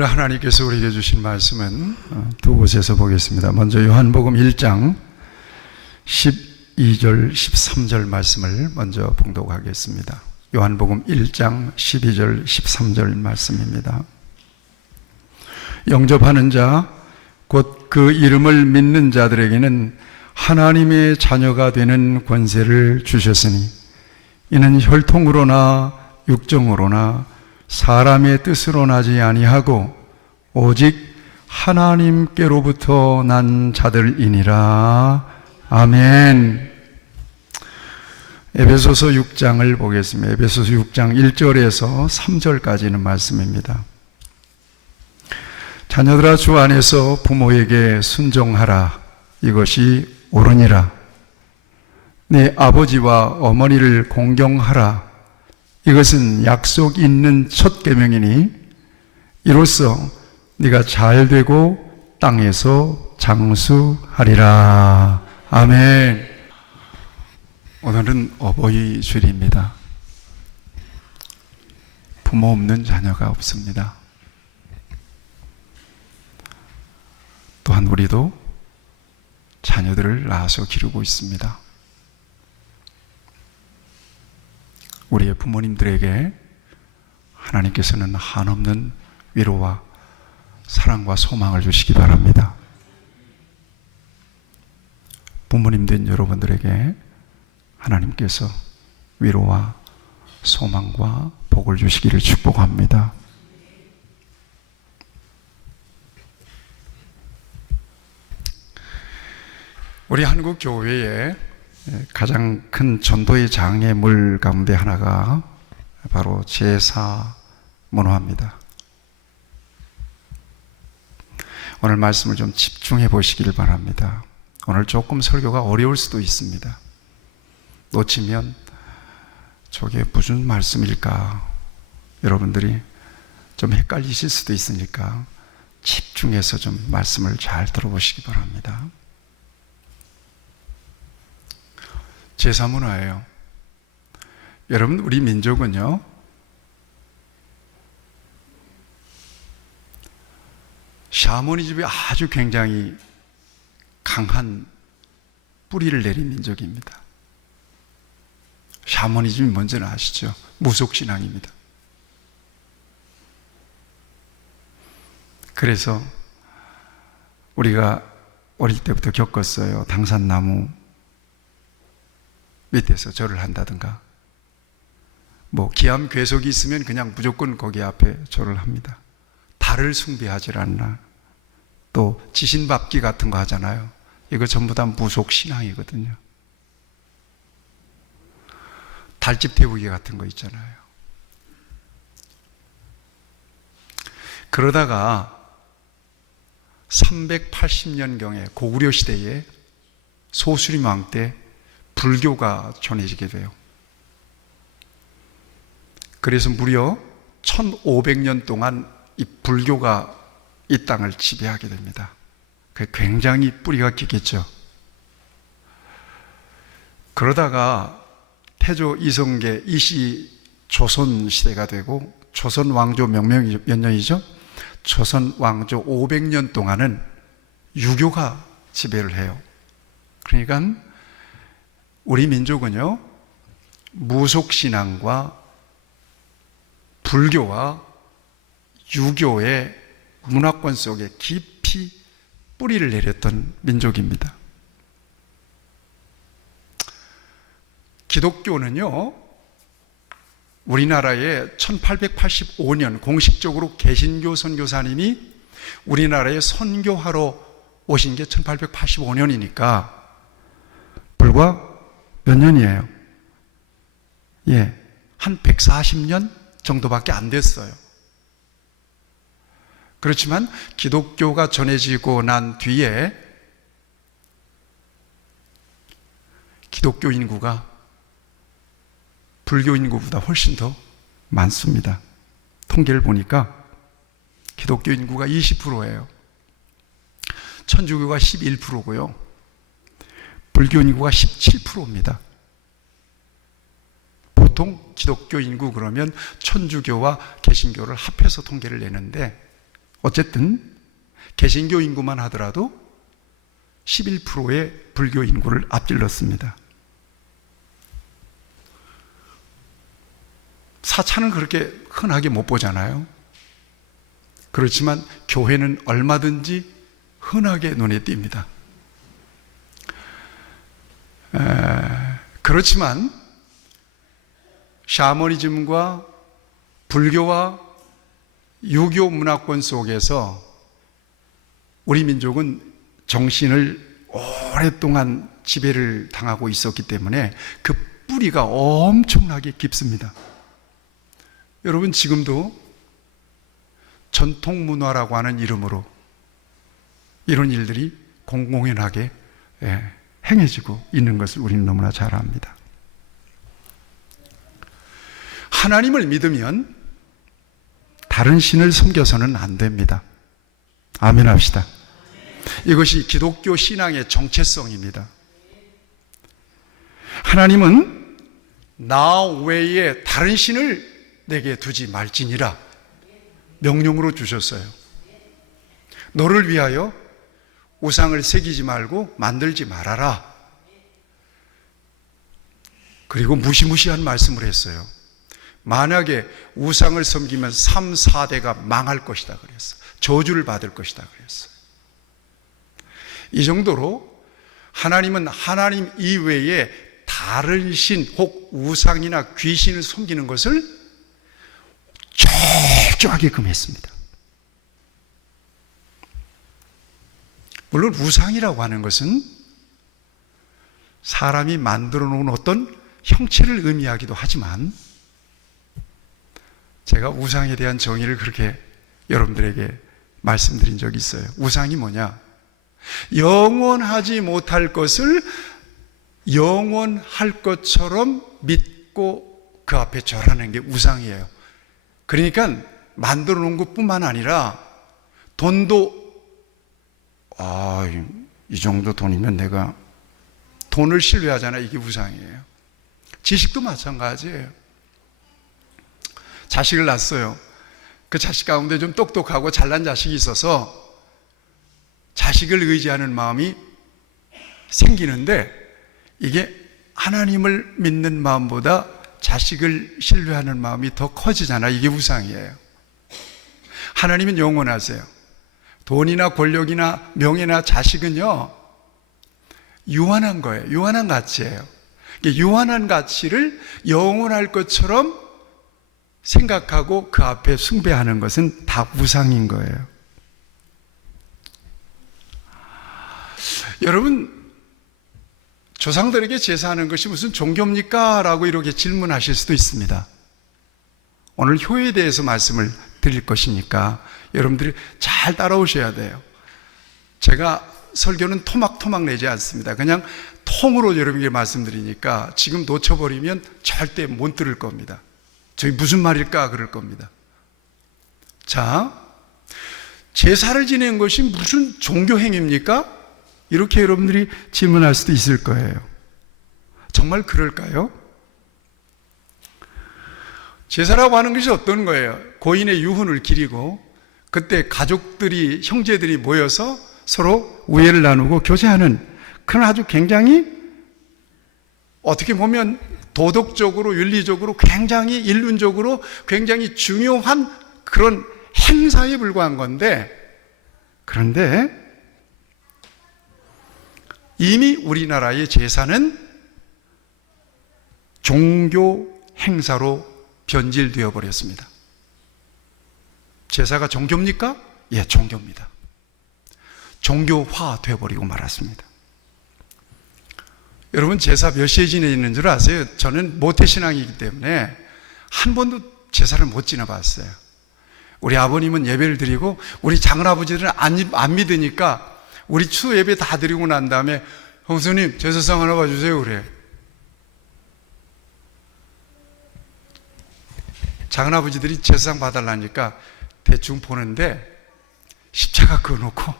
하나님께서 우리에게 주신 말씀은 두 곳에서 보겠습니다. 먼저 요한복음 1장 12절 13절 말씀을 먼저 봉독하겠습니다. 요한복음 1장 12절 13절 말씀입니다. 영접하는 자 곧 그 이름을 믿는 자들에게는 하나님의 자녀가 되는 권세를 주셨으니 이는 혈통으로나 육정으로나 사람의 뜻으로 나지 아니하고 오직 하나님께로부터 난 자들이니라. 아멘. 에베소서 6장을 보겠습니다. 에베소서 6장 1절에서 3절까지는 말씀입니다. 자녀들아, 주 안에서 부모에게 순종하라. 이것이 옳으니라. 내 아버지와 어머니를 공경하라. 이것은 약속 있는 첫 계명이니 이로써 네가 잘 되고 땅에서 장수하리라. 아멘. 오늘은 어버이 주일입니다. 부모 없는 자녀가 없습니다. 또한 우리도 자녀들을 낳아서 기르고 있습니다. 우리의 부모님들에게 하나님께서는 한없는 위로와 사랑과 소망을 주시기 바랍니다. 부모님 된 여러분들에게 하나님께서 위로와 소망과 복을 주시기를 축복합니다. 우리 한국 교회에 가장 큰 전도의 장애물 가운데 하나가 바로 제사 문화입니다. 오늘 말씀을 좀 집중해 보시기를 바랍니다. 오늘 조금 설교가 어려울 수도 있습니다. 놓치면 저게 무슨 말씀일까? 여러분들이 좀 헷갈리실 수도 있으니까 집중해서 좀 말씀을 잘 들어보시기 바랍니다. 제사 문화예요. 여러분, 우리 민족은요, 샤머니즘이 아주 굉장히 강한 뿌리를 내린 민족입니다. 샤머니즘이 뭔지는 아시죠? 무속신앙입니다. 그래서 우리가 어릴 때부터 겪었어요. 당산나무 밑에서 절을 한다든가, 기암 괴석이 있으면 그냥 무조건 거기 앞에 절을 합니다. 달을 숭배하지 않나. 또 지신밟기 같은 거 하잖아요. 이거 전부 다 무속신앙이거든요. 달집 태우기 같은 거 있잖아요. 그러다가 380년경에 고구려 시대에 소수림 왕 때 불교가 전해지게 돼요. 그래서 무려 1500년 동안 이 불교가 이 땅을 지배하게 됩니다. 굉장히 뿌리가 깊겠죠. 그러다가 태조 이성계 이시 조선 시대가 되고, 조선 왕조 명명이 몇 년이죠? 조선 왕조 500년 동안은 유교가 지배를 해요. 그러니까 우리 민족은요, 무속신앙과 불교와 유교의 문화권 속에 깊이 뿌리를 내렸던 민족입니다. 기독교는요, 우리나라에 1885년 공식적으로 개신교 선교사님이 우리나라에 선교하러 오신 게 1885년이니까 불과 몇 년이에요? 한 140년 정도밖에 안 됐어요. 그렇지만 기독교가 전해지고 난 뒤에 기독교 인구가 불교 인구보다 훨씬 더 많습니다. 통계를 보니까 기독교 인구가 20%예요. 천주교가 11%고요. 불교 인구가 17%입니다. 보통 기독교 인구 그러면 천주교와 개신교를 합해서 통계를 내는데 어쨌든 개신교 인구만 하더라도 11%의 불교 인구를 앞질렀습니다. 사찰은 그렇게 흔하게 못 보잖아요. 그렇지만 교회는 얼마든지 흔하게 눈에 띕니다. 그렇지만 샤머니즘과 불교와 유교 문화권 속에서 우리 민족은 정신을 오랫동안 지배를 당하고 있었기 때문에 그 뿌리가 엄청나게 깊습니다. 여러분, 지금도 전통문화라고 하는 이름으로 이런 일들이 공공연하게 행해지고 있는 것을 우리는 너무나 잘 압니다. 하나님을 믿으면 다른 신을 섬겨서는 안 됩니다. 아멘 합시다. 이것이 기독교 신앙의 정체성입니다. 하나님은 나 외에 다른 신을 내게 두지 말지니라 명령으로 주셨어요. 너를 위하여 우상을 새기지 말고 만들지 말아라. 그리고 무시무시한 말씀을 했어요. 만약에 우상을 섬기면 3, 4대가 망할 것이다 그랬어요. 저주를 받을 것이다 그랬어요. 이 정도로 하나님은 하나님 이외에 다른 신 혹 우상이나 귀신을 섬기는 것을 철저하게 금했습니다. 물론 우상이라고 하는 것은 사람이 만들어 놓은 어떤 형체를 의미하기도 하지만, 제가 우상에 대한 정의를 그렇게 여러분들에게 말씀드린 적이 있어요. 우상이 뭐냐? 영원하지 못할 것을 영원할 것처럼 믿고 그 앞에 절하는 게 우상이에요. 그러니까 만들어 놓은 것뿐만 아니라 돈도 이 정도 돈이면 내가 돈을 신뢰하잖아. 이게 우상이에요. 지식도 마찬가지예요. 자식을 낳았어요. 그 자식 가운데 좀 똑똑하고 잘난 자식이 있어서 자식을 의지하는 마음이 생기는데, 이게 하나님을 믿는 마음보다 자식을 신뢰하는 마음이 더 커지잖아. 이게 우상이에요. 하나님은 영원하세요. 돈이나 권력이나 명예나 자식은요, 유한한 거예요. 유한한 가치예요. 유한한 가치를 영원할 것처럼 생각하고 그 앞에 숭배하는 것은 다 우상인 거예요. 여러분, 조상들에게 제사하는 것이 무슨 종교입니까? 라고 이렇게 질문하실 수도 있습니다. 오늘 효에 대해서 말씀을 드릴 것이니까 여러분들이 잘 따라오셔야 돼요. 제가 설교는 토막토막 내지 않습니다. 그냥 통으로 여러분에게 말씀드리니까 지금 놓쳐버리면 절대 못 들을 겁니다. 저기 무슨 말일까 그럴 겁니다. 자, 제사를 지내는 것이 무슨 종교 행위입니까? 이렇게 여러분들이 질문할 수도 있을 거예요. 정말 그럴까요? 제사라고 하는 것이 어떤 거예요? 고인의 유훈을 기리고 그때 가족들이, 형제들이 모여서 서로 우애를 나누고 교제하는 그런 아주 굉장히 어떻게 보면 도덕적으로, 윤리적으로 굉장히 인륜적으로 굉장히 중요한 그런 행사에 불과한 건데, 그런데 이미 우리나라의 제사는 종교 행사로 변질되어 버렸습니다. 제사가 종교입니까? 예, 종교입니다. 종교화 되어버리고 말았습니다. 여러분, 제사 몇 시에 지내는 줄 아세요? 저는 모태신앙이기 때문에 한 번도 제사를 못 지내봤어요. 우리 아버님은 예배를 드리고 우리 작은아버지들은 안 믿으니까 우리 추 예배 다 드리고 난 다음에 형수님 제사상 하나 봐주세요 그래. 작은아버지들이 제사상 봐달라니까 대충 보는데 십자가 그어놓고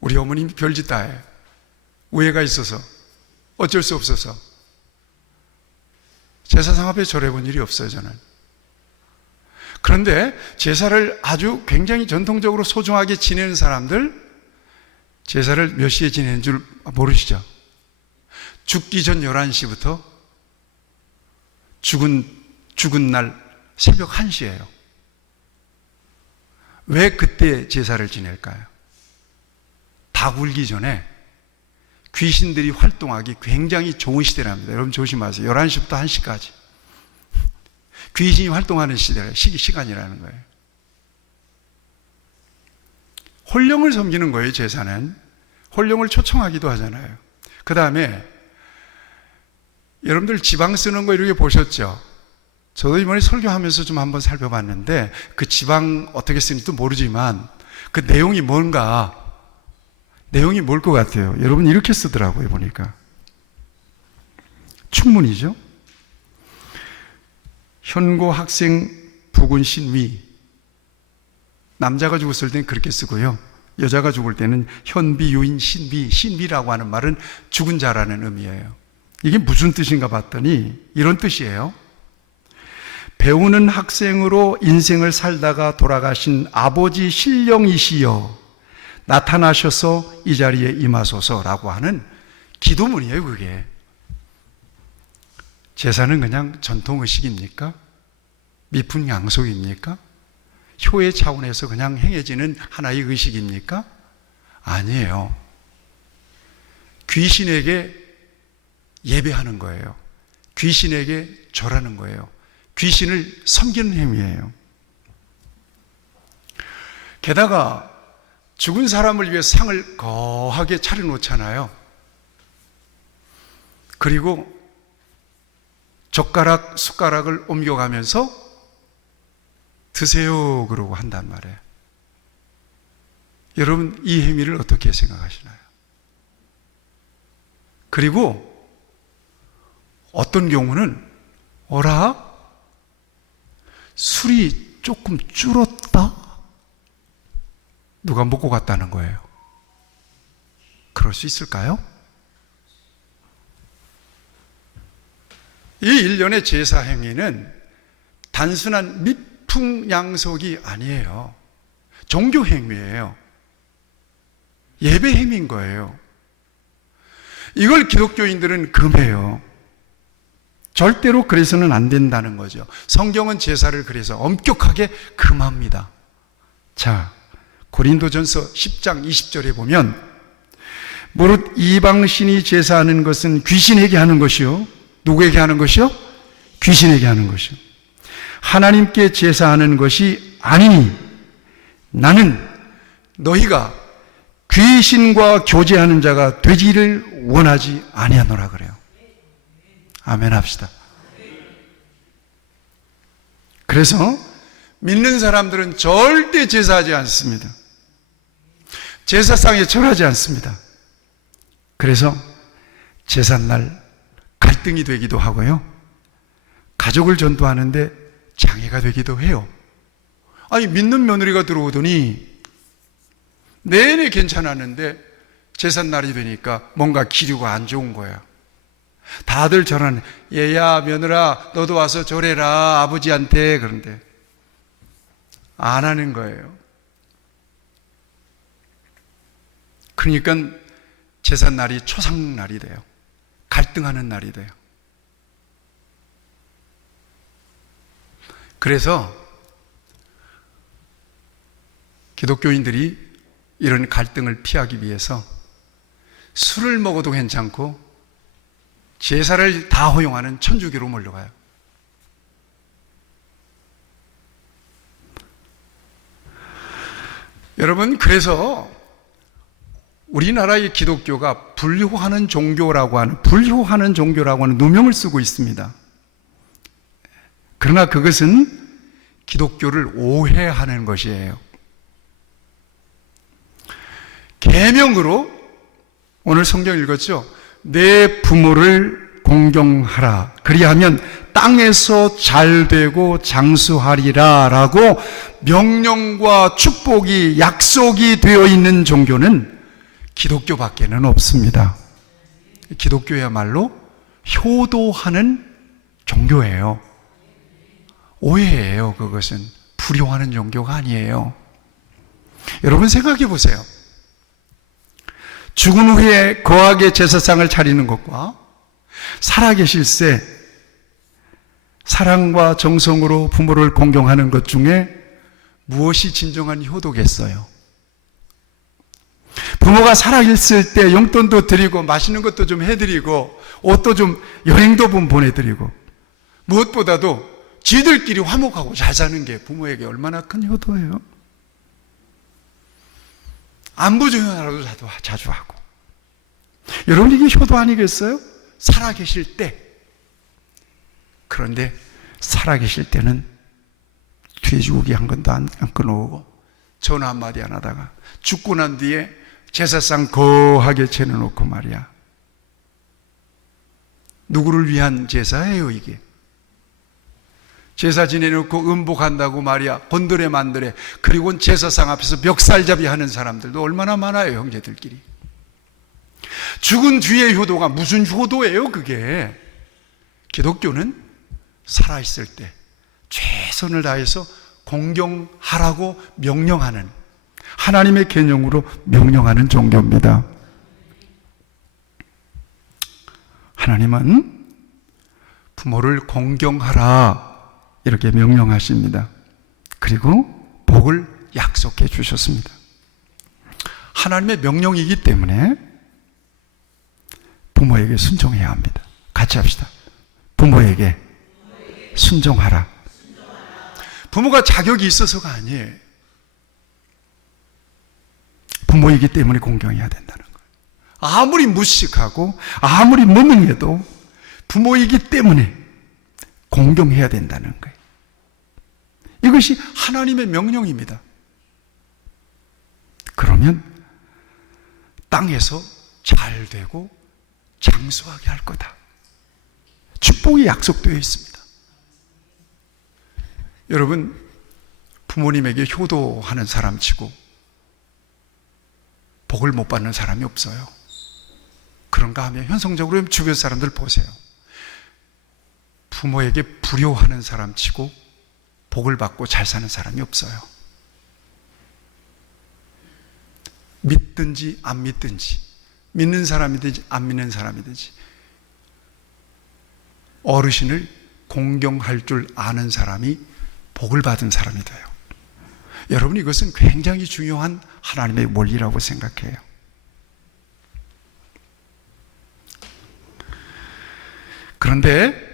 우리 어머님이 별짓 다 해. 우애가 있어서 어쩔 수 없어서 제사상 앞에 절해본 일이 없어요. 저는 그런데 제사를 아주 굉장히 전통적으로 소중하게 지내는 사람들, 제사를 몇 시에 지내는 줄 모르시죠? 죽기 전 11시부터 죽은 날 새벽 1시예요. 왜 그때 제사를 지낼까요? 다 굴기 전에 귀신들이 활동하기 굉장히 좋은 시대랍니다. 여러분 조심하세요. 11시부터 1시까지. 귀신이 활동하는 시간이라는 거예요. 홀령을 섬기는 거예요, 제사는. 홀령을 초청하기도 하잖아요. 그 다음에 여러분들 지방 쓰는 거 이렇게 보셨죠? 저도 이번에 설교하면서 좀 한번 살펴봤는데 그 지방 어떻게 쓰는지도 모르지만 그 내용이 뭔가, 내용이 뭘 것 같아요? 여러분 이렇게 쓰더라고요, 보니까. 충문이죠? 현고 학생 부군 신위. 남자가 죽었을 때는 그렇게 쓰고요. 여자가 죽을 때는 현비, 유인, 신비. 신비라고 하는 말은 죽은 자라는 의미예요. 이게 무슨 뜻인가 봤더니 이런 뜻이에요. 배우는 학생으로 인생을 살다가 돌아가신 아버지 신령이시여 나타나셔서 이 자리에 임하소서라고 하는 기도문이에요, 그게. 제사는 그냥 전통의식입니까? 미풍양속입니까? 효의 차원에서 그냥 행해지는 하나의 의식입니까? 아니에요. 귀신에게 예배하는 거예요. 귀신에게 절하는 거예요. 귀신을 섬기는 행위예요. 게다가 죽은 사람을 위해 상을 거하게 차려놓잖아요. 그리고 젓가락, 숟가락을 옮겨가면서 드세요 그러고 한단 말이에요. 여러분 이 행위를 어떻게 생각하시나요? 그리고 어떤 경우는 어라? 술이 조금 줄었다? 누가 먹고 갔다는 거예요. 그럴 수 있을까요? 이 일련의 제사 행위는 단순한 미풍양속이 아니에요. 종교 행위예요. 예배 행위인 거예요. 이걸 기독교인들은 금해요. 절대로 그래서는 안 된다는 거죠. 성경은 제사를 그래서 엄격하게 금합니다. 자, 고린도전서 10장 20절에 보면 무릇 이방신이 제사하는 것은 귀신에게 하는 것이요. 누구에게 하는 것이요? 귀신에게 하는 것이요. 하나님께 제사하는 것이 아니니 나는 너희가 귀신과 교제하는 자가 되기를 원하지 아니하노라 그래요. 아멘 합시다. 그래서 믿는 사람들은 절대 제사하지 않습니다. 제사상에 절하지 않습니다. 그래서 제삿날 갈등이 되기도 하고요. 가족을 전도하는데 장애가 되기도 해요. 아니 믿는 며느리가 들어오더니 내내 괜찮았는데 제삿날이 되니까 뭔가 기류가 안 좋은 거야. 다들 절하는 얘야 며느라 너도 와서 절해라 아버지한테. 그런데 안 하는 거예요. 그러니까 제삿날이 초상날이 돼요. 갈등하는 날이 돼요. 그래서 기독교인들이 이런 갈등을 피하기 위해서 술을 먹어도 괜찮고 제사를 다 허용하는 천주교로 몰려가요. 여러분, 그래서 우리나라의 기독교가 불효하는 종교라고 하는 누명을 쓰고 있습니다. 그러나 그것은 기독교를 오해하는 것이에요. 계명으로 오늘 성경 읽었죠? 내 부모를 공경하라. 그리하면 땅에서 잘되고 장수하리라 라고 명령과 축복이 약속이 되어 있는 종교는 기독교밖에는 없습니다. 기독교야말로 효도하는 종교예요. 오해예요, 그것은. 불효하는 종교가 아니에요. 여러분 생각해 보세요. 죽은 후에 거하게 제사상을 차리는 것과 살아계실 때 사랑과 정성으로 부모를 공경하는 것 중에 무엇이 진정한 효도겠어요? 부모가 살아있을 때 용돈도 드리고 맛있는 것도 좀 해드리고 옷도 좀 여행도 좀 보내드리고 무엇보다도 지들끼리 화목하고 잘 사는 게 부모에게 얼마나 큰 효도예요. 안부 전화라도 자주 하고. 여러분 이게 효도 아니겠어요? 살아계실 때. 그런데 살아계실 때는 돼지고기 한 건도 안 끊어오고 전화 한마디 안 하다가 죽고 난 뒤에 제사상 거하게 차려놓고 말이야. 누구를 위한 제사예요 이게? 제사 지내놓고 음복한다고 말이야. 곤드레 만드레. 그리고 제사상 앞에서 멱살잡이 하는 사람들도 얼마나 많아요, 형제들끼리. 죽은 뒤의 효도가 무슨 효도예요, 그게? 기독교는 살아있을 때 최선을 다해서 공경하라고 명령하는, 하나님의 개념으로 명령하는 종교입니다. 하나님은 부모를 공경하라 이렇게 명령하십니다. 그리고 복을 약속해 주셨습니다. 하나님의 명령이기 때문에 부모에게 순종해야 합니다. 같이 합시다. 부모에게 순종하라. 부모가 자격이 있어서가 아니에요. 부모이기 때문에 공경해야 된다는 거예요. 아무리 무식하고 아무리 무능해도 부모이기 때문에 공경해야 된다는 거예요. 이것이 하나님의 명령입니다. 그러면 땅에서 잘 되고 장수하게 할 거다. 축복이 약속되어 있습니다. 여러분, 부모님에게 효도하는 사람 치고 복을 못 받는 사람이 없어요. 그런가 하면 현성적으로 주변 사람들 보세요. 부모에게 불효하는 사람 치고 복을 받고 잘 사는 사람이 없어요. 믿든지 안 믿든지, 믿는 사람이든지 안 믿는 사람이든지 어르신을 공경할 줄 아는 사람이 복을 받은 사람이 돼요. 여러분, 이것은 굉장히 중요한 하나님의 원리라고 생각해요. 그런데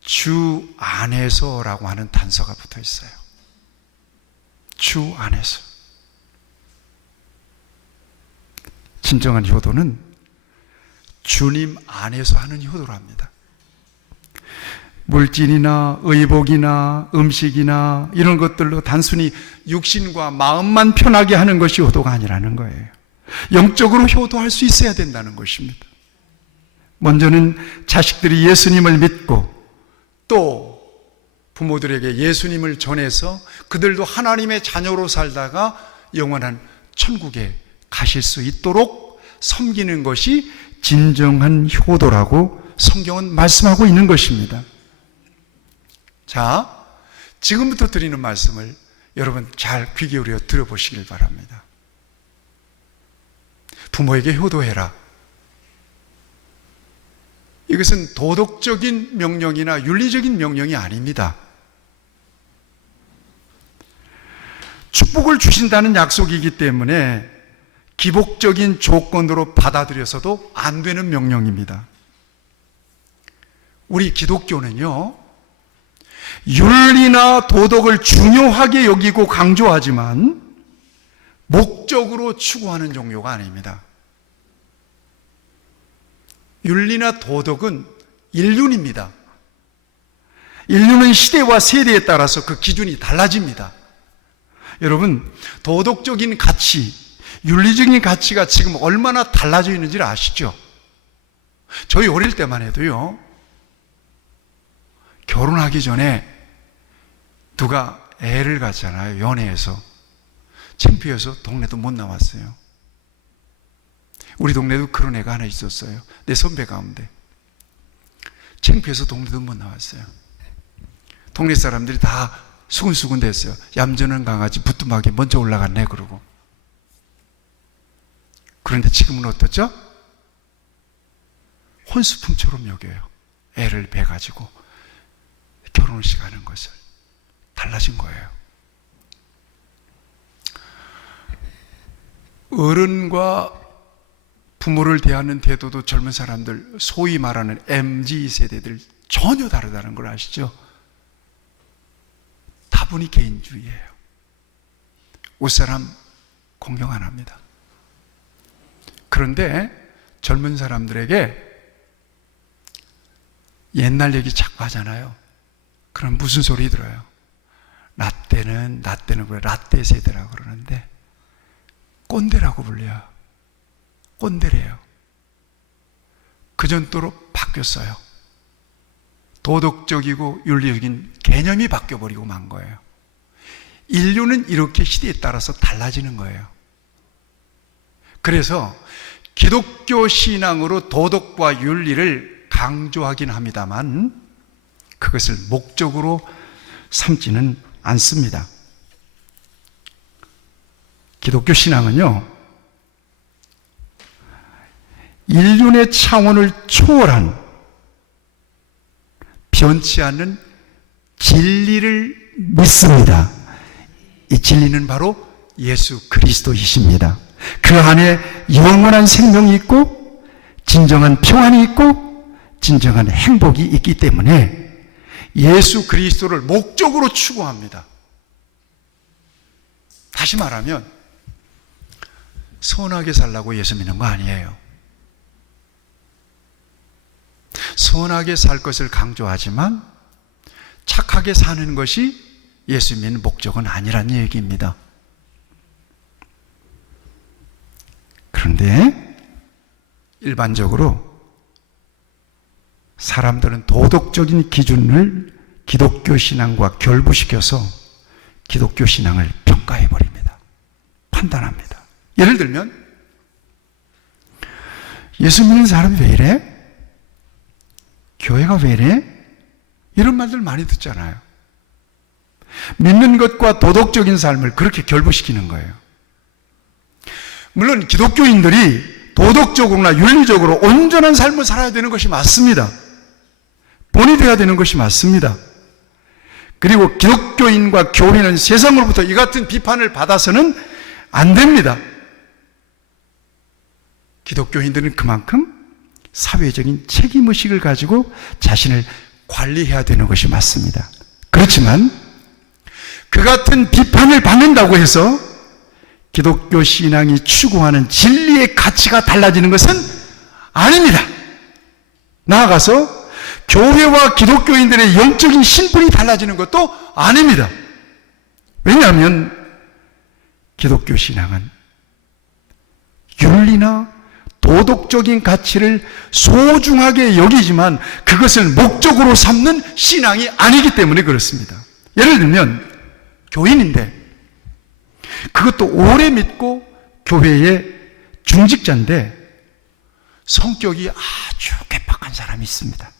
주 안에서라고 하는 단서가 붙어 있어요. 주 안에서. 진정한 효도는 주님 안에서 하는 효도랍니다. 물질이나 의복이나 음식이나 이런 것들로 단순히 육신과 마음만 편하게 하는 것이 효도가 아니라는 거예요. 영적으로 효도할 수 있어야 된다는 것입니다. 먼저는 자식들이 예수님을 믿고 또 부모들에게 예수님을 전해서 그들도 하나님의 자녀로 살다가 영원한 천국에 가실 수 있도록 섬기는 것이 진정한 효도라고 성경은 말씀하고 있는 것입니다. 자, 지금부터 드리는 말씀을 여러분 잘 귀 기울여 들어보시길 바랍니다. 부모에게 효도해라. 이것은 도덕적인 명령이나 윤리적인 명령이 아닙니다. 축복을 주신다는 약속이기 때문에 기복적인 조건으로 받아들여서도 안 되는 명령입니다. 우리 기독교는요, 윤리나 도덕을 중요하게 여기고 강조하지만 목적으로 추구하는 종교가 아닙니다. 윤리나 도덕은 인륜입니다. 인륜은 시대와 세대에 따라서 그 기준이 달라집니다. 여러분, 도덕적인 가치, 윤리적인 가치가 지금 얼마나 달라져 있는지를 아시죠? 저희 어릴 때만 해도요, 결혼하기 전에 누가 애를 갖잖아요. 연애해서. 창피해서 동네도 못 나왔어요. 우리 동네도 그런 애가 하나 있었어요. 내 선배 가운데. 창피해서 동네도 못 나왔어요. 동네 사람들이 다 수근수근 됐어요. 얌전한 강아지 부뚜막에 먼저 올라갔네 그러고. 그런데 지금은 어떻죠? 혼수품처럼 여겨요. 애를 배 가지고 결혼식 하는 것을. 달라진 거예요. 어른과 부모를 대하는 태도도 젊은 사람들, 소위 말하는 MZ 세대들 전혀 다르다는 걸 아시죠? 다분히 개인주의예요. 웃사람 공경 안 합니다. 그런데 젊은 사람들에게 옛날 얘기 자꾸 하잖아요. 그럼 무슨 소리 들어요? 나 때는 그래 라떼 세대라고 그러는데 꼰대라고 불려요. 꼰대래요. 그 정도로 바뀌었어요. 도덕적이고 윤리적인 개념이 바뀌어버리고 만 거예요. 인류는 이렇게 시대에 따라서 달라지는 거예요. 그래서 기독교 신앙으로 도덕과 윤리를 강조하긴 합니다만 그것을 목적으로 삼지는 않습니다. 기독교 신앙은요, 인륜의 차원을 초월한 변치 않는 진리를 믿습니다. 이 진리는 바로 예수 그리스도이십니다. 그 안에 영원한 생명이 있고 진정한 평안이 있고 진정한 행복이 있기 때문에 예수 그리스도를 목적으로 추구합니다. 다시 말하면 선하게 살라고 예수 믿는 거 아니에요. 선하게 살 것을 강조하지만 착하게 사는 것이 예수 믿는 목적은 아니란 얘기입니다. 그런데 일반적으로 사람들은 도덕적인 기준을 기독교 신앙과 결부시켜서 기독교 신앙을 평가해버립니다. 판단합니다. 예를 들면 예수 믿는 사람이 왜 이래? 교회가 왜 이래? 이런 말들 많이 듣잖아요. 믿는 것과 도덕적인 삶을 그렇게 결부시키는 거예요. 물론 기독교인들이 도덕적으로나 윤리적으로 온전한 삶을 살아야 되는 것이 맞습니다. 본이 되어야 되는 것이 맞습니다. 그리고 기독교인과 교회는 세상으로부터 이 같은 비판을 받아서는 안 됩니다. 기독교인들은 그만큼 사회적인 책임의식을 가지고 자신을 관리해야 되는 것이 맞습니다. 그렇지만 그 같은 비판을 받는다고 해서 기독교 신앙이 추구하는 진리의 가치가 달라지는 것은 아닙니다. 나아가서 교회와 기독교인들의 영적인 신분이 달라지는 것도 아닙니다. 왜냐하면 기독교 신앙은 윤리나 도덕적인 가치를 소중하게 여기지만 그것을 목적으로 삼는 신앙이 아니기 때문에 그렇습니다. 예를 들면 교인인데 그것도 오래 믿고 교회의 중직자인데 성격이 아주 괴팍한 사람이 있습니다.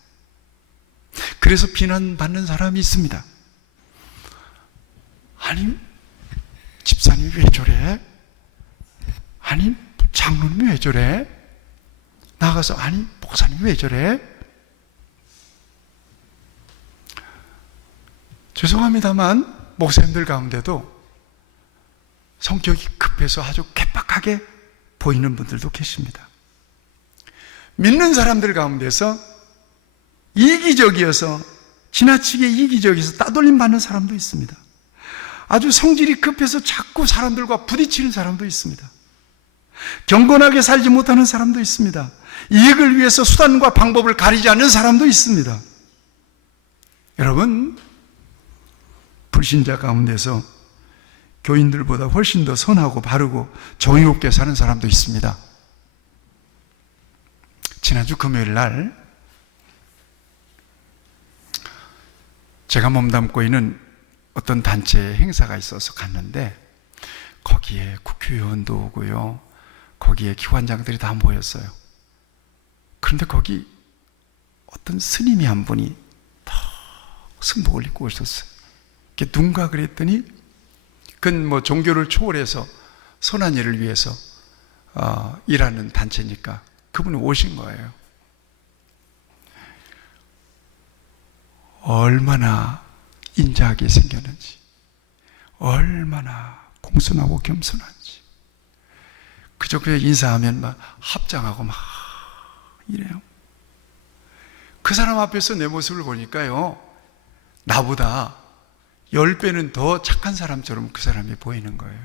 그래서 비난받는 사람이 있습니다. 아니, 집사님이 왜 저래? 아니, 장로님이 왜 저래? 나가서 아니, 목사님이 왜 저래? 죄송합니다만 목사님들 가운데도 성격이 급해서 아주 괴팍하게 보이는 분들도 계십니다. 믿는 사람들 가운데서 이기적이어서 지나치게 이기적이어서 따돌림 받는 사람도 있습니다. 아주 성질이 급해서 자꾸 사람들과 부딪히는 사람도 있습니다. 경건하게 살지 못하는 사람도 있습니다. 이익을 위해서 수단과 방법을 가리지 않는 사람도 있습니다. 여러분, 불신자 가운데서 교인들보다 훨씬 더 선하고 바르고 정의롭게 사는 사람도 있습니다. 지난주 금요일 날 제가 몸담고 있는 어떤 단체 행사가 있어서 갔는데 거기에 국회의원도 오고요, 거기에 기관장들이 다 모였어요. 그런데 거기 어떤 스님이 한 분이 다 승복을 입고 오셨어요. 이렇게 누군가 그랬더니 그건 뭐 종교를 초월해서 선한 일을 위해서 일하는 단체니까 그분이 오신 거예요. 얼마나 인자하게 생겼는지, 얼마나 공손하고 겸손한지. 그저 그냥 인사하면 막 합장하고 막 이래요. 그 사람 앞에서 내 모습을 보니까요, 나보다 10배는 더 착한 사람처럼 그 사람이 보이는 거예요.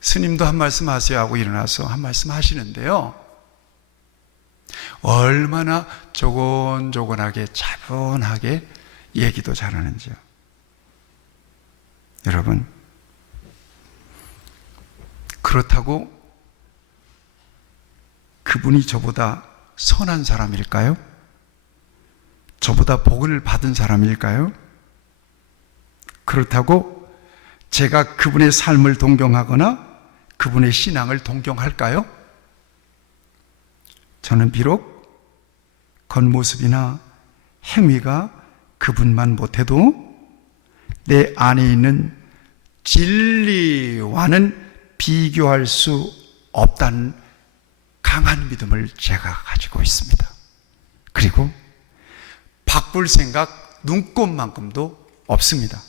스님도 한 말씀 하세요 하고 일어나서 한 말씀 하시는데요, 얼마나 조곤조곤하게 차분하게 얘기도 잘하는지요. 여러분, 그렇다고 그분이 저보다 선한 사람일까요? 저보다 복을 받은 사람일까요? 그렇다고 제가 그분의 삶을 동경하거나 그분의 신앙을 동경할까요? 저는 비록 겉모습이나 행위가 그분만 못해도 내 안에 있는 진리와는 비교할 수 없다는 강한 믿음을 제가 가지고 있습니다. 그리고 바꿀 생각 눈꼽만큼도 없습니다.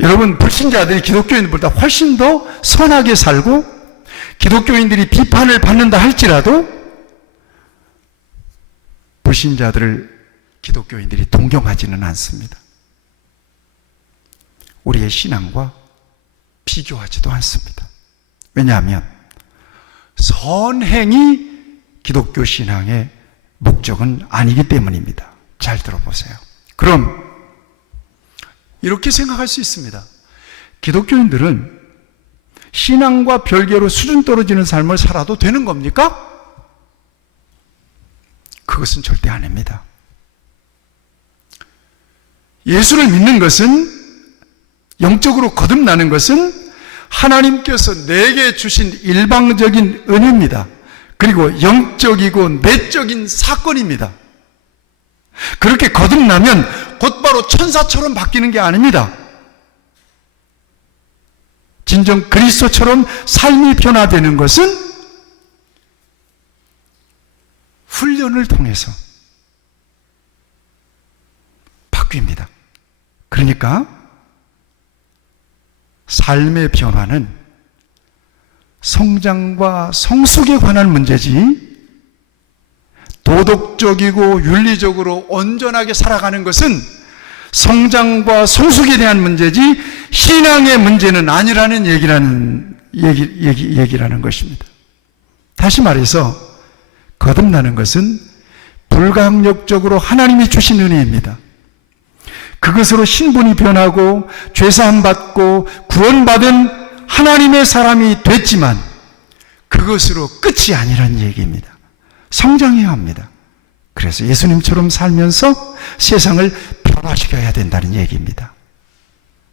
여러분, 불신자들이 기독교인들보다 훨씬 더 선하게 살고 기독교인들이 비판을 받는다 할지라도 불신자들을 기독교인들이 동경하지는 않습니다. 우리의 신앙과 비교하지도 않습니다. 왜냐하면 선행이 기독교 신앙의 목적은 아니기 때문입니다. 잘 들어보세요. 그럼 이렇게 생각할 수 있습니다. 기독교인들은 신앙과 별개로 수준 떨어지는 삶을 살아도 되는 겁니까? 그것은 절대 아닙니다. 예수를 믿는 것은, 영적으로 거듭나는 것은 하나님께서 내게 주신 일방적인 은혜입니다. 그리고 영적이고 내적인 사건입니다. 그렇게 거듭나면 곧바로 천사처럼 바뀌는 게 아닙니다. 진정 그리스도처럼 삶이 변화되는 것은 훈련을 통해서 바뀝니다. 그러니까 삶의 변화는 성장과 성숙에 관한 문제지, 도덕적이고 윤리적으로 온전하게 살아가는 것은 성장과 성숙에 대한 문제지 신앙의 문제는 아니라는 얘기라는 것입니다. 다시 말해서 거듭나는 것은 불가항력적으로 하나님이 주신 은혜입니다. 그것으로 신분이 변하고 죄사함 받고 구원받은 하나님의 사람이 됐지만 그것으로 끝이 아니라는 얘기입니다. 성장해야 합니다. 그래서 예수님처럼 살면서 세상을 변화시켜야 된다는 얘기입니다.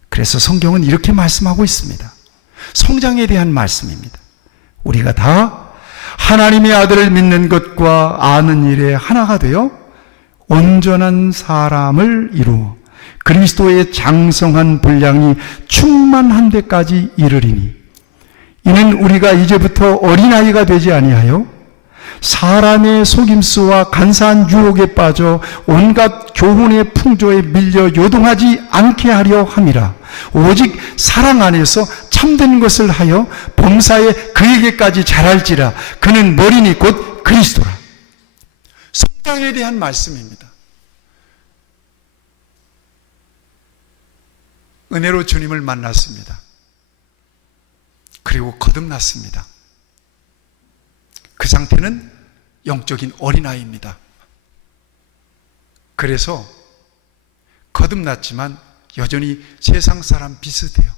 그래서 성경은 이렇게 말씀하고 있습니다. 성장에 대한 말씀입니다. 우리가 다 하나님의 아들을 믿는 것과 아는 일에 하나가 되어 온전한 사람을 이루어 그리스도의 장성한 분량이 충만한 데까지 이르리니, 이는 우리가 이제부터 어린아이가 되지 아니하여 사람의 속임수와 간사한 유혹에 빠져 온갖 교훈의 풍조에 밀려 요동하지 않게 하려 함이라. 오직 사랑 안에서 참된 것을 하여 범사에 그에게까지 자랄지라. 그는 머리니 곧 그리스도라. 성장에 대한 말씀입니다. 은혜로 주님을 만났습니다. 그리고 거듭났습니다. 그 상태는 영적인 어린아이입니다. 그래서 거듭났지만 여전히 세상 사람 비슷해요.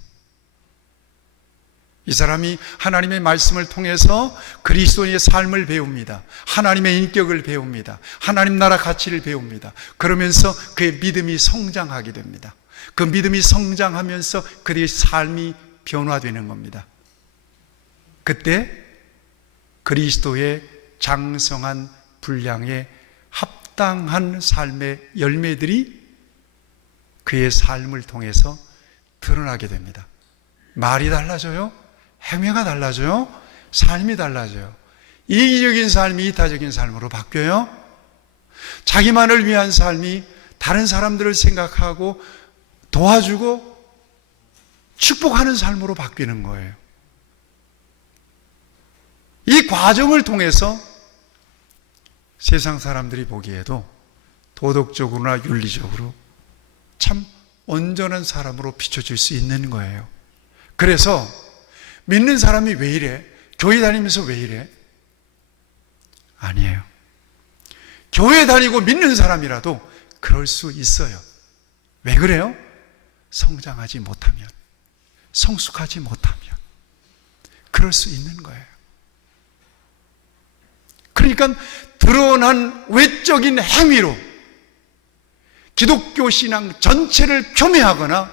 이 사람이 하나님의 말씀을 통해서 그리스도의 삶을 배웁니다. 하나님의 인격을 배웁니다. 하나님 나라 가치를 배웁니다. 그러면서 그의 믿음이 성장하게 됩니다. 그 믿음이 성장하면서 그들의 삶이 변화되는 겁니다. 그때 그리스도의 장성한 분량에 합당한 삶의 열매들이 그의 삶을 통해서 드러나게 됩니다. 말이 달라져요. 행위가 달라져요. 삶이 달라져요. 이기적인 삶이 이타적인 삶으로 바뀌어요. 자기만을 위한 삶이 다른 사람들을 생각하고 도와주고 축복하는 삶으로 바뀌는 거예요. 이 과정을 통해서 세상 사람들이 보기에도 도덕적으로나 윤리적으로 참 온전한 사람으로 비춰질 수 있는 거예요. 그래서 믿는 사람이 왜 이래? 교회 다니면서 왜 이래? 아니에요. 교회 다니고 믿는 사람이라도 그럴 수 있어요. 왜 그래요? 성장하지 못하면, 성숙하지 못하면 그럴 수 있는 거예요. 그러니까 드러난 외적인 행위로 기독교 신앙 전체를 표명하거나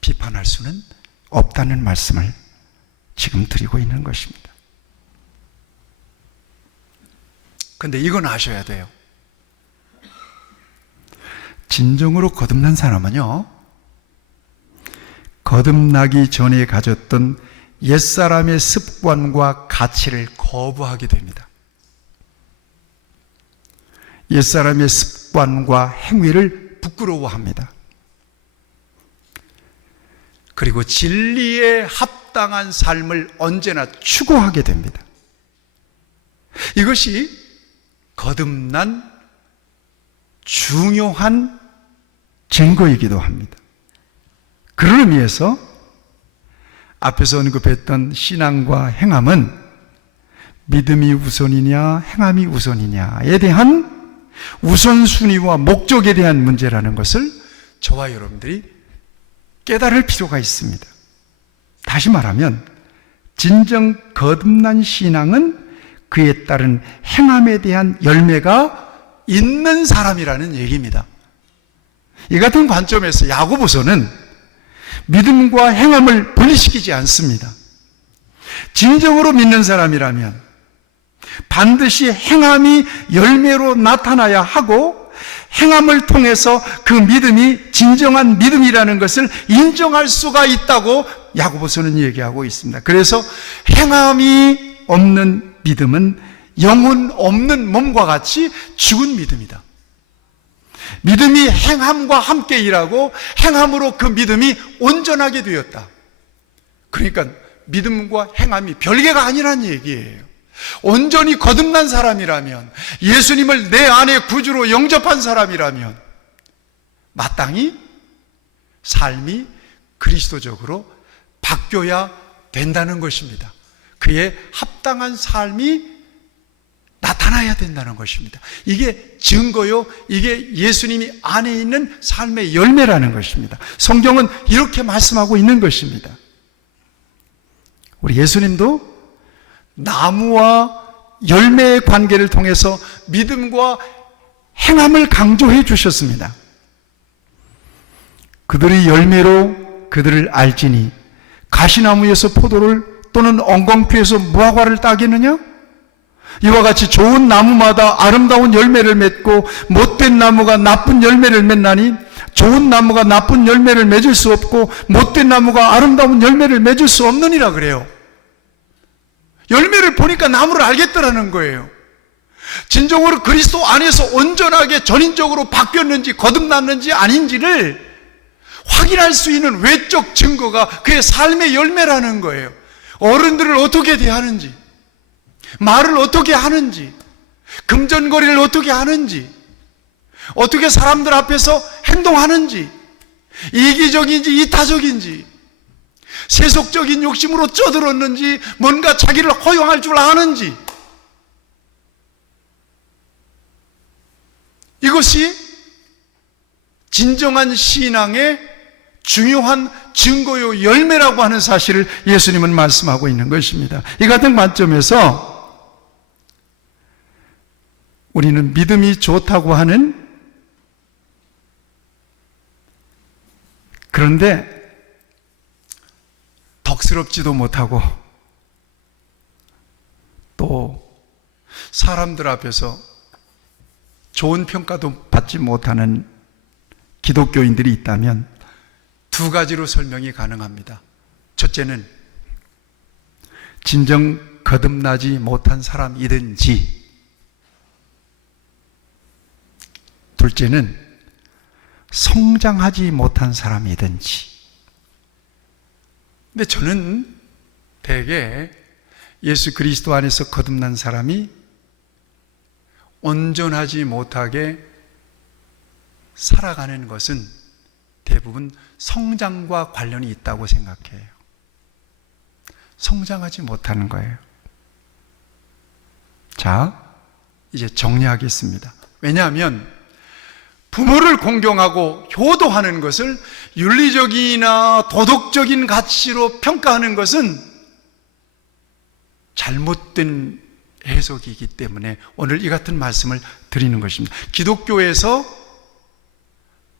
비판할 수는 없다는 말씀을 지금 드리고 있는 것입니다. 그런데 이건 아셔야 돼요. 진정으로 거듭난 사람은요, 거듭나기 전에 가졌던 옛사람의 습관과 가치를 거부하게 됩니다. 옛사람의 습관과 행위를 부끄러워합니다. 그리고 진리에 합당한 삶을 언제나 추구하게 됩니다. 이것이 거듭난 중요한 증거이기도 합니다. 그런 의미에서 앞에서 언급했던 신앙과 행함은 믿음이 우선이냐 행함이 우선이냐에 대한 우선순위와 목적에 대한 문제라는 것을 저와 여러분들이 깨달을 필요가 있습니다. 다시 말하면 진정 거듭난 신앙은 그에 따른 행함에 대한 열매가 있는 사람이라는 얘기입니다. 이 같은 관점에서 야고보서는 믿음과 행함을 분리시키지 않습니다. 진정으로 믿는 사람이라면 반드시 행함이 열매로 나타나야 하고 행함을 통해서 그 믿음이 진정한 믿음이라는 것을 인정할 수가 있다고 야고보서는 얘기하고 있습니다. 그래서 행함이 없는 믿음은 영혼 없는 몸과 같이 죽은 믿음이다. 믿음이 행함과 함께 일하고 행함으로 그 믿음이 온전하게 되었다. 그러니까 믿음과 행함이 별개가 아니란 얘기예요. 온전히 거듭난 사람이라면, 예수님을 내 안에 구주로 영접한 사람이라면 마땅히 삶이 그리스도적으로 바뀌어야 된다는 것입니다. 그에 합당한 삶이 나타나야 된다는 것입니다. 이게 증거요, 이게 예수님이 안에 있는 삶의 열매라는 것입니다. 성경은 이렇게 말씀하고 있는 것입니다. 우리 예수님도 나무와 열매의 관계를 통해서 믿음과 행함을 강조해 주셨습니다. 그들의 열매로 그들을 알지니 가시나무에서 포도를 또는 엉겅퀴에서 무화과를 따겠느냐? 이와 같이 좋은 나무마다 아름다운 열매를 맺고 못된 나무가 나쁜 열매를 맺나니 좋은 나무가 나쁜 열매를 맺을 수 없고 못된 나무가 아름다운 열매를 맺을 수 없느니라 그래요. 열매를 보니까 나무를 알겠더라는 거예요. 진정으로 그리스도 안에서 온전하게 전인적으로 바뀌었는지 거듭났는지 아닌지를 확인할 수 있는 외적 증거가 그의 삶의 열매라는 거예요. 어른들을 어떻게 대하는지, 말을 어떻게 하는지, 금전거리를 어떻게 하는지, 어떻게 사람들 앞에서 행동하는지, 이기적인지 이타적인지, 세속적인 욕심으로 쩌들었는지, 뭔가 자기를 허용할 줄 아는지, 이것이 진정한 신앙의 중요한 증거요 열매라고 하는 사실을 예수님은 말씀하고 있는 것입니다. 이 같은 관점에서 우리는 믿음이 좋다고 하는, 그런데 덕스럽지도 못하고 또 사람들 앞에서 좋은 평가도 받지 못하는 기독교인들이 있다면 두 가지로 설명이 가능합니다. 첫째는 진정 거듭나지 못한 사람이든지, 둘째는 성장하지 못한 사람이든지. 근데 저는 대개 예수 그리스도 안에서 거듭난 사람이 온전하지 못하게 살아가는 것은 대부분 성장과 관련이 있다고 생각해요. 성장하지 못하는 거예요. 자, 이제 정리하겠습니다. 왜냐하면 부모를 공경하고 효도하는 것을 윤리적이나 도덕적인 가치로 평가하는 것은 잘못된 해석이기 때문에 오늘 이 같은 말씀을 드리는 것입니다. 기독교에서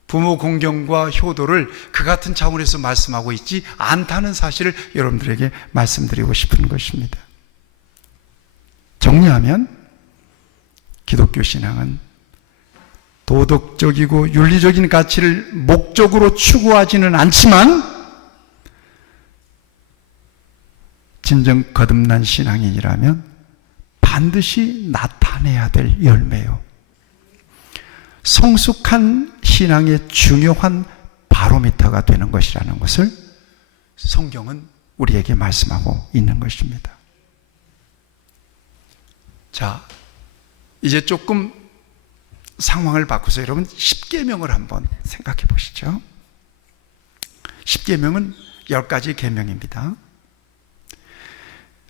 부모 공경과 효도를 그 같은 차원에서 말씀하고 있지 않다는 사실을 여러분들에게 말씀드리고 싶은 것입니다. 정리하면 기독교 신앙은 도덕적이고 윤리적인 가치를 목적으로 추구하지는 않지만 진정 거듭난 신앙인이라면 반드시 나타내야 될 열매요. 성숙한 신앙의 중요한 바로미터가 되는 것이라는 것을 성경은 우리에게 말씀하고 있는 것입니다. 자, 이제 조금 상황을 바꿔서 여러분 10계명을 한번 생각해 보시죠. 10계명은 10가지 계명입니다.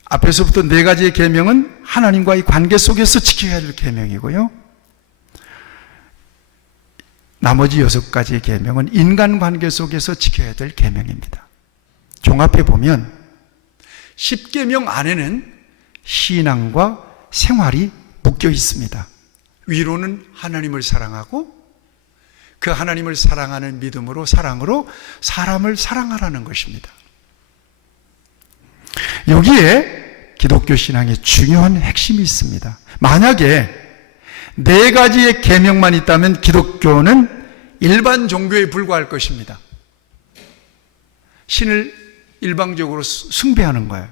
앞에서부터 4가지의 계명은 하나님과의 관계 속에서 지켜야 할 계명이고요. 나머지 6가지의 계명은 인간관계 속에서 지켜야 될 계명입니다. 종합해 보면 10계명 안에는 신앙과 생활이 묶여 있습니다. 위로는 하나님을 사랑하고 그 하나님을 사랑하는 믿음으로 사랑으로 사람을 사랑하라는 것입니다. 여기에 기독교 신앙의 중요한 핵심이 있습니다. 만약에 4가지의 계명만 있다면 기독교는 일반 종교에 불과할 것입니다. 신을 일방적으로 숭배하는 거예요.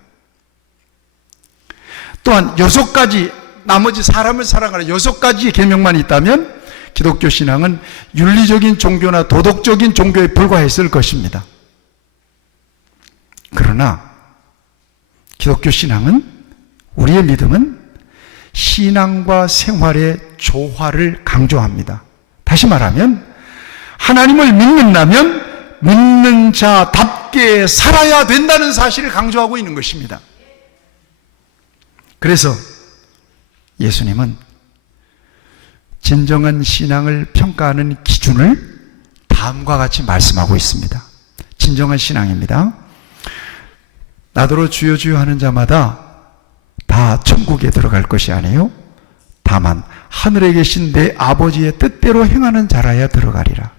또한 6가지, 나머지 사람을 사랑하는 6가지의 계명만 있다면 기독교 신앙은 윤리적인 종교나 도덕적인 종교에 불과했을 것입니다. 그러나 기독교 신앙은, 우리의 믿음은 신앙과 생활의 조화를 강조합니다. 다시 말하면 하나님을 믿는다면 믿는 자답게 살아야 된다는 사실을 강조하고 있는 것입니다. 그래서 예수님은 진정한 신앙을 평가하는 기준을 다음과 같이 말씀하고 있습니다. 진정한 신앙입니다. 나더러 주여 주여 하는 자마다 다 천국에 들어갈 것이 아니요 다만 하늘에 계신 내 아버지의 뜻대로 행하는 자라야 들어가리라.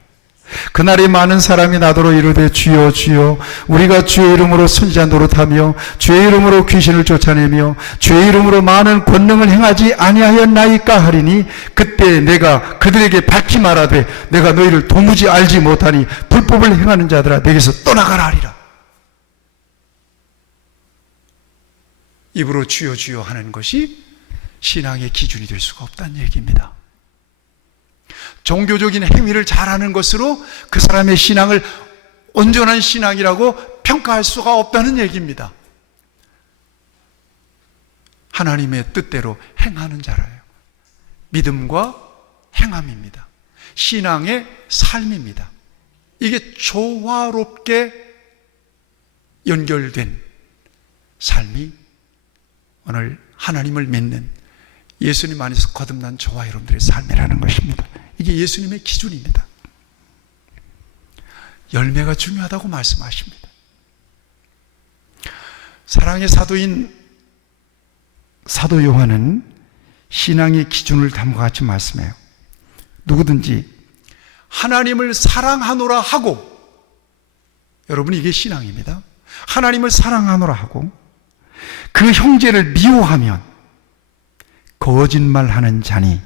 그날에 많은 사람이 나더러 이르되 주여 주여 우리가 주의 이름으로 선지자 노릇하며 주의 이름으로 귀신을 쫓아내며 주의 이름으로 많은 권능을 행하지 아니하였나이까 하리니 그때 내가 그들에게 밝히 말하되 내가 너희를 도무지 알지 못하니 불법을 행하는 자들아 내게서 떠나가라 하리라. 입으로 주여 주여 하는 것이 신앙의 기준이 될 수가 없다는 얘기입니다. 종교적인 행위를 잘하는 것으로 그 사람의 신앙을 온전한 신앙이라고 평가할 수가 없다는 얘기입니다. 하나님의 뜻대로 행하는 자라요. 믿음과 행함입니다. 신앙의 삶입니다. 이게 조화롭게 연결된 삶이 오늘 하나님을 믿는 예수님 안에서 거듭난 저와 여러분들의 삶이라는 것입니다. 이게 예수님의 기준입니다. 열매가 중요하다고 말씀하십니다. 사랑의 사도인 사도 요한은 신앙의 기준을 다음과 같이 말씀해요. 누구든지 하나님을 사랑하노라 하고, 여러분 이게 신앙입니다. 하나님을 사랑하노라 하고 그 형제를 미워하면 거짓말하는 자니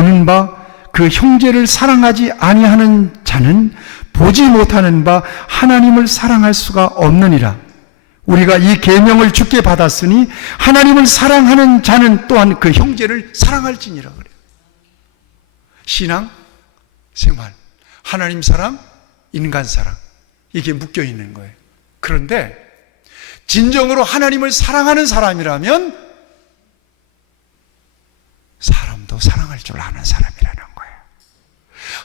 보는 바 그 형제를 사랑하지 아니하는 자는 보지 못하는 바 하나님을 사랑할 수가 없느니라. 우리가 이 계명을 주께 받았으니 하나님을 사랑하는 자는 또한 그 형제를 사랑할지니라 그래요. 신앙, 생활, 하나님 사랑, 인간 사랑, 이게 묶여 있는 거예요. 그런데 진정으로 하나님을 사랑하는 사람이라면 사람도 사랑할 줄 아는 사람이라는 거예요.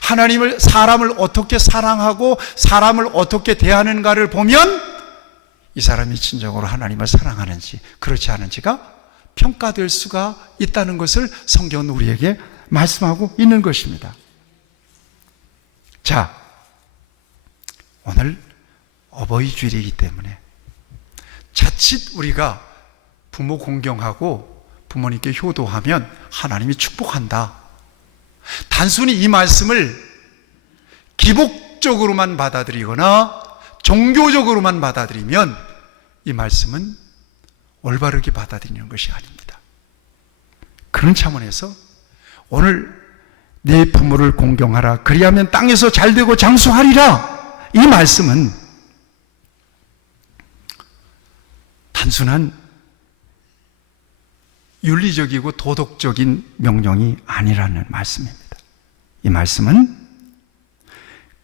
하나님을, 사람을 어떻게 사랑하고 사람을 어떻게 대하는가를 보면 이 사람이 진정으로 하나님을 사랑하는지 그렇지 않은지가 평가될 수가 있다는 것을 성경은 우리에게 말씀하고 있는 것입니다. 자, 오늘 어버이 주일이기 때문에 자칫 우리가 부모 공경하고 부모님께 효도하면 하나님이 축복한다. 단순히 이 말씀을 기복적으로만 받아들이거나 종교적으로만 받아들이면 이 말씀은 올바르게 받아들이는 것이 아닙니다. 그런 차원에서 오늘 내 부모를 공경하라. 그리하면 땅에서 잘되고 장수하리라. 이 말씀은 단순한 윤리적이고 도덕적인 명령이 아니라는 말씀입니다. 이 말씀은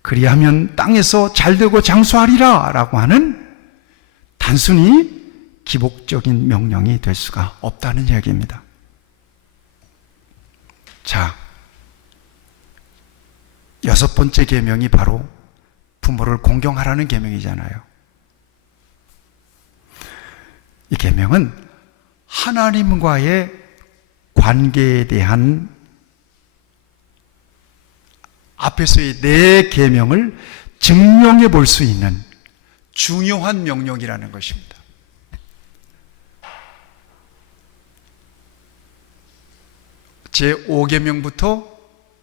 그리하면 땅에서 잘되고 장수하리라 라고 하는 단순히 기복적인 명령이 될 수가 없다는 이야기입니다. 자, 6번째 계명이 바로 부모를 공경하라는 계명이잖아요. 이 계명은 하나님과의 관계에 대한 앞에서의 네 계명을 증명해 볼 수 있는 중요한 명령이라는 것입니다. 제5계명부터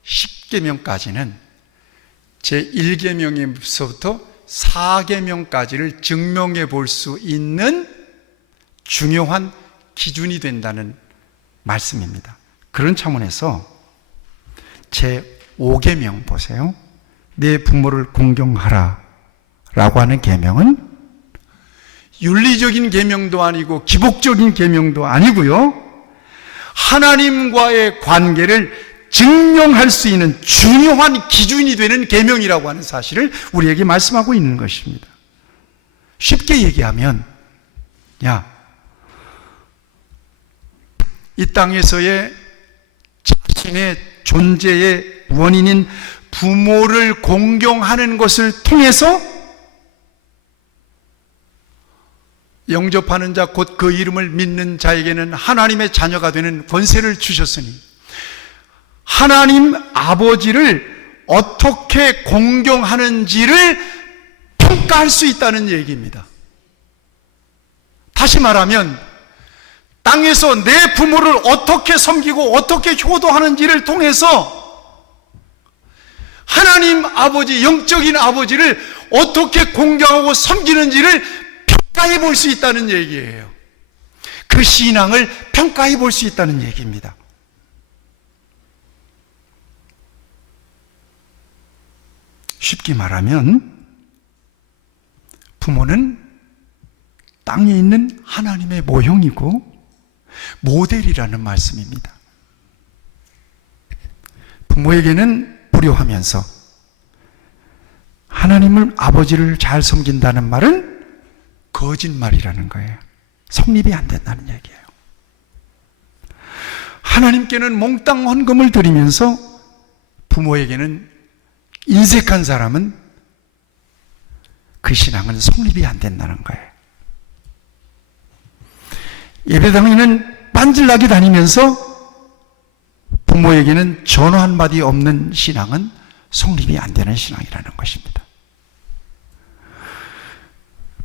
10계명까지는 제1계명에서부터 4계명까지를 증명해 볼 수 있는 중요한 기준이 된다는 말씀입니다. 그런 차원에서 제5계명 보세요. 내 부모를 공경하라 라고 하는 계명은 윤리적인 계명도 아니고 기복적인 계명도 아니고요, 하나님과의 관계를 증명할 수 있는 중요한 기준이 되는 계명이라고 하는 사실을 우리에게 말씀하고 있는 것입니다. 쉽게 얘기하면, 이 땅에서의 자신의 존재의 원인인 부모를 공경하는 것을 통해서 영접하는 자, 곧 그 이름을 믿는 자에게는 하나님의 자녀가 되는 권세를 주셨으니 하나님 아버지를 어떻게 공경하는지를 평가할 수 있다는 얘기입니다. 다시 말하면 땅에서 내 부모를 어떻게 섬기고 어떻게 효도하는지를 통해서 하나님 아버지, 영적인 아버지를 어떻게 공경하고 섬기는지를 평가해 볼 수 있다는 얘기예요. 그 신앙을 평가해 볼 수 있다는 얘기입니다. 쉽게 말하면 부모는 땅에 있는 하나님의 모형이고 모델이라는 말씀입니다. 부모에게는 불효하면서 하나님을, 아버지를 잘 섬긴다는 말은 거짓말이라는 거예요. 성립이 안 된다는 얘기예요. 하나님께는 몽땅 헌금을 드리면서 부모에게는 인색한 사람은 그 신앙은 성립이 안 된다는 거예요. 예배당에는 빤질나게 다니면서 부모에게는 전화 한마디 없는 신앙은 성립이 안 되는 신앙이라는 것입니다.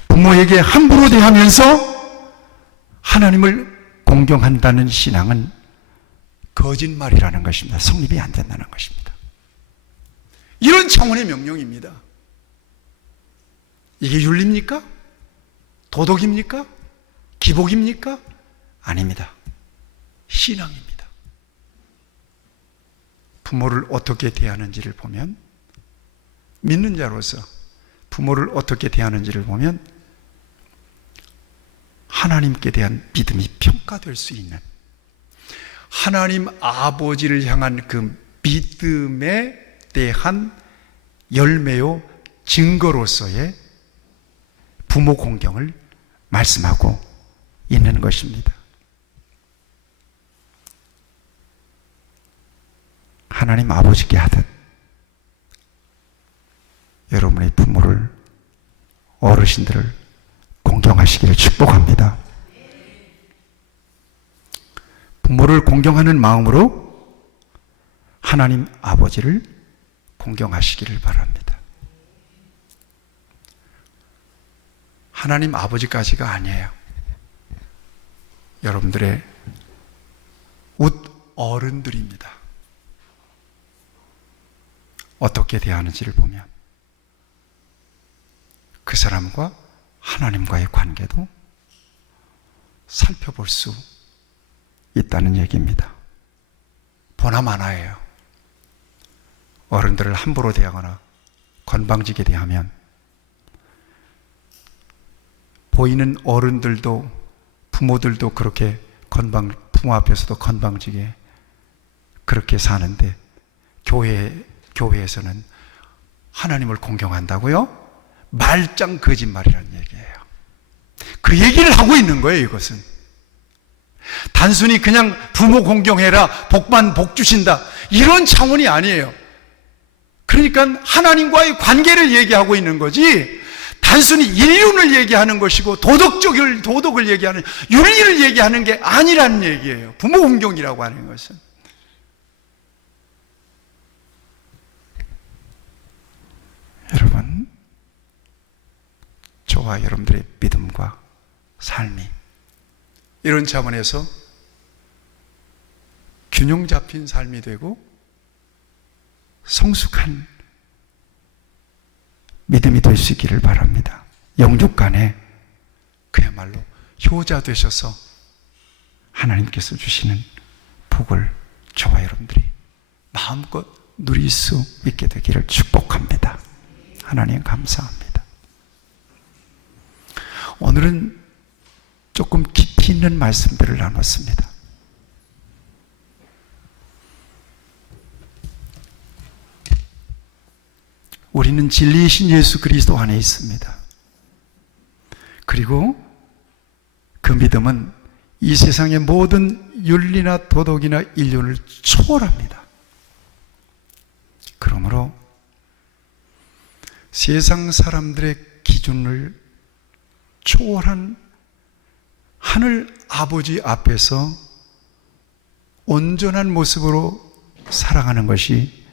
부모에게 함부로 대하면서 하나님을 공경한다는 신앙은 거짓말이라는 것입니다. 성립이 안 된다는 것입니다. 이런 차원의 명령입니다. 이게 윤리입니까? 도덕입니까? 기복입니까? 아닙니다. 신앙입니다. 부모를 어떻게 대하는지를 보면, 믿는 자로서 부모를 어떻게 대하는지를 보면 하나님께 대한 믿음이 평가될 수 있는, 하나님 아버지를 향한 그 믿음에 대한 열매요 증거로서의 부모 공경을 말씀하고 있는 것입니다. 하나님 아버지께 하듯 여러분의 부모를, 어르신들을 공경하시기를 축복합니다. 부모를 공경하는 마음으로 하나님 아버지를 공경하시기를 바랍니다. 하나님 아버지까지가 아니에요. 여러분들의 웃 어른들입니다. 어떻게 대하는지를 보면 그 사람과 하나님과의 관계도 살펴볼 수 있다는 얘기입니다. 보나마나예요. 어른들을 함부로 대하거나 건방지게 대하면 보이는 어른들도, 부모들도 그렇게 부모 앞에서도 건방지게 그렇게 사는데, 교회에서는 하나님을 공경한다고요? 말짱 거짓말이라는 얘기예요. 그 얘기를 하고 있는 거예요, 이것은. 단순히 그냥 부모 공경해라, 복만 복 주신다, 이런 차원이 아니에요. 그러니까 하나님과의 관계를 얘기하고 있는 거지, 단순히 인륜을 얘기하는 것이고 도덕을 얘기하는, 윤리를 얘기하는 게 아니라는 얘기예요. 부모 공경이라고 하는 것은. 여러분, 저와 여러분들의 믿음과 삶이 이런 차원에서 균형 잡힌 삶이 되고 성숙한 믿음이 될 수 있기를 바랍니다. 영육 간에 그야말로 효자 되셔서 하나님께서 주시는 복을 저와 여러분들이 마음껏 누릴 수 있게 되기를 축복합니다. 하나님 감사합니다. 오늘은 조금 깊이 있는 말씀들을 나눴습니다. 우리는 진리이신 예수 그리스도 안에 있습니다. 그리고 그 믿음은 이 세상의 모든 윤리나 도덕이나 인륜을 초월합니다. 그러므로 세상 사람들의 기준을 초월한 하늘 아버지 앞에서 온전한 모습으로 살아가는 것이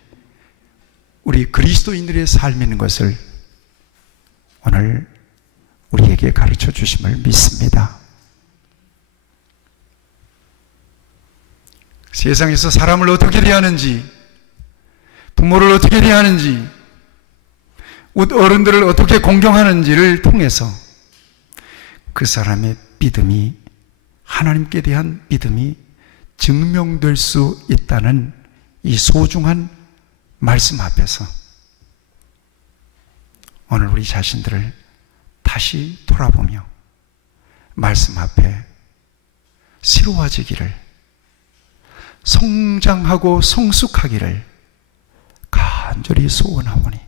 우리 그리스도인들의 삶인 것을 오늘 우리에게 가르쳐 주심을 믿습니다. 세상에서 사람을 어떻게 대하는지, 부모를 어떻게 대하는지, 어른들을 어떻게 공경하는지를 통해서 그 사람의 믿음이, 하나님께 대한 믿음이 증명될 수 있다는 이 소중한 말씀 앞에서 오늘 우리 자신들을 다시 돌아보며 말씀 앞에 새로워지기를, 성장하고 성숙하기를 간절히 소원하오니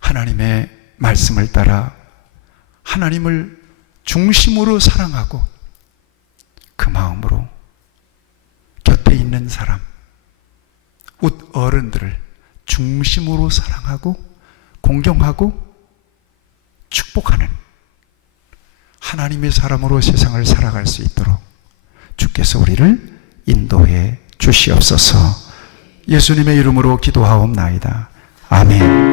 하나님의 말씀을 따라 하나님을 중심으로 사랑하고 그 마음으로 곁에 있는 사람, 어른들을 중심으로 사랑하고 공경하고 축복하는 하나님의 사람으로 세상을 살아갈 수 있도록 주께서 우리를 인도해 주시옵소서. 예수님의 이름으로 기도하옵나이다. 아멘.